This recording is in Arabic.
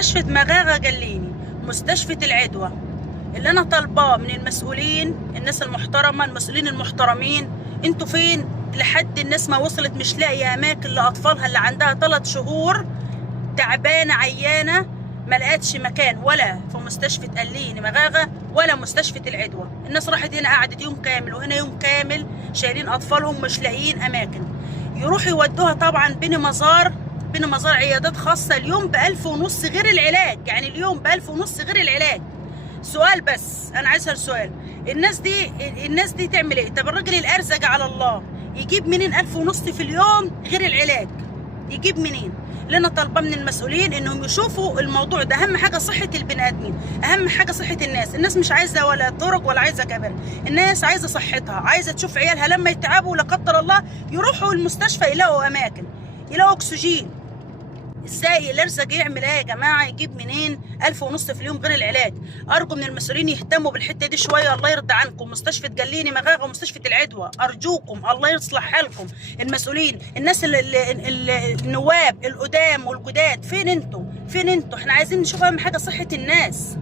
مستشفى مغاغة جليني، مستشفى العدوى، اللي انا طالباه من المسؤولين، الناس المحترمه، المسؤولين المحترمين، انتوا فين؟ لحد الناس ما وصلت مش لاقيه اماكن لاطفالها اللي عندها 3 شهور تعبانه عيانه، ما لقتش مكان ولا في مستشفى قليني مغاغه ولا مستشفى العدوى. الناس راحت هنا قعدت يوم كامل وهنا يوم كامل شايلين اطفالهم مش لاقيين اماكن، يروحوا يودوها طبعا بين مزار عيادات خاصه اليوم ب1500 غير العلاج، يعني اليوم ب1500 غير العلاج. سؤال بس انا عايز اسال سؤال، الناس دي تعمل ايه؟ طب الراجل الارزق على الله يجيب منين 1500 في اليوم غير العلاج؟ يجيب منين؟ اللي انا طالبه من المسؤولين انهم يشوفوا الموضوع ده. اهم حاجه صحه البني ادمين، اهم حاجه صحه الناس مش عايزه ولا طرق ولا عايزه كبر، الناس عايزه صحتها، عايزه تشوف عيالها لما يتعبوا لا قدر الله يروحوا المستشفى يلاقوا اماكن، يلاقوا اكسجين. ازاي الارزق يعمل ايه يا جماعه؟ يجيب منين 1500 في اليوم غير العلاج؟ ارجو من المسؤولين يهتموا بالحته دي شويه، الله يرضى عنكم. مستشفى جليني مغاغه ومستشفى العدوى، ارجوكم الله يصلح حالكم. المسؤولين، الناس النواب القدام والجداد، فين انتوا؟ احنا عايزين نشوف اهم حاجه صحه الناس.